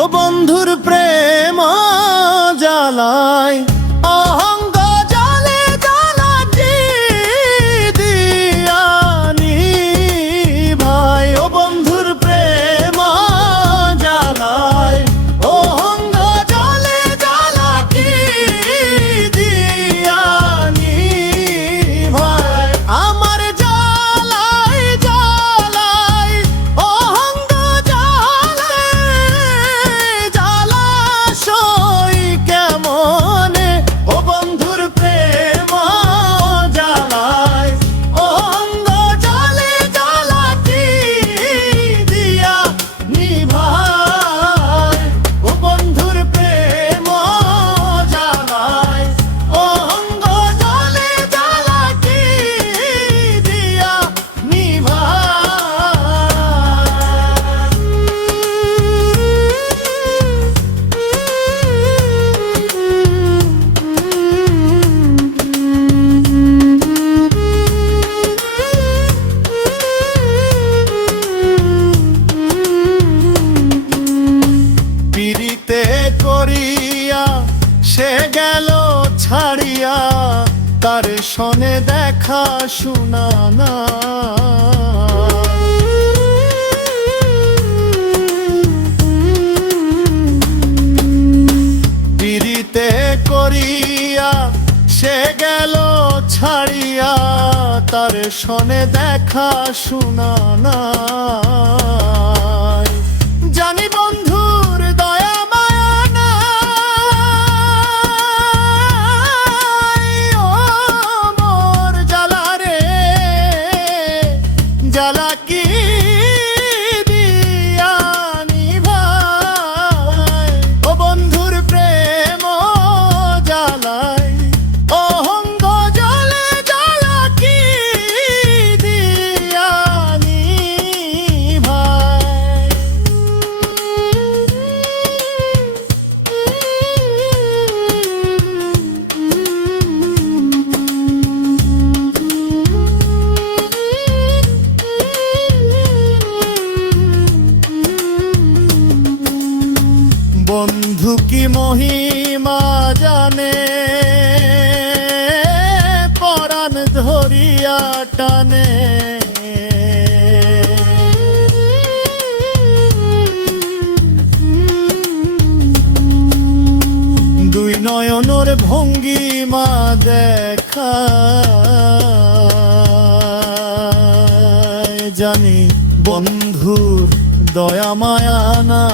ও বন্ধুর প্রেম জ্বালায় অহঙ্গ জলে জ্বালাটি দিয়ানি ভাই। ও বন্ধুর প্রেম জ্বালায় অহঙ্গ জলে জ্বালাটি দিয়ানি ভাই। আমার জ্বালায় জ্বালায় অহঙ্গ জ্বালায় কেমনে। ও বন্ধুর প্রেম জ্বালায় অঙ্গ জলে জ্বালাটি দিয়া নিভায়। ও বন্ধুর প্রেম জ্বালায় অঙ্গ জলে জ্বালাটি দিয়া পিরিতে করিয়া সে গেল ছাড়িয়া, তার সনে দেখা শোনা না। পিরিতে করিয়া সে গেল ছাড়িয়া, তার সনে দেখা শোনা না। জানি বন্ধুর দয়া মায়া নাই, ও মোর জ্বালা রে জ্বালা কি দিয়া নিভাই। ও বন্ধুর প্রেম জ্বালায় অহঙ্গ জলে জ্বালা কি দিয়া নিভাই। বন্ধু কি মহিমা জানে, পরাণ ধরিয়া টানে। দুই নয়নের ভঙ্গিমা দেখা জানি বন্ধুর দয়া মায়া না।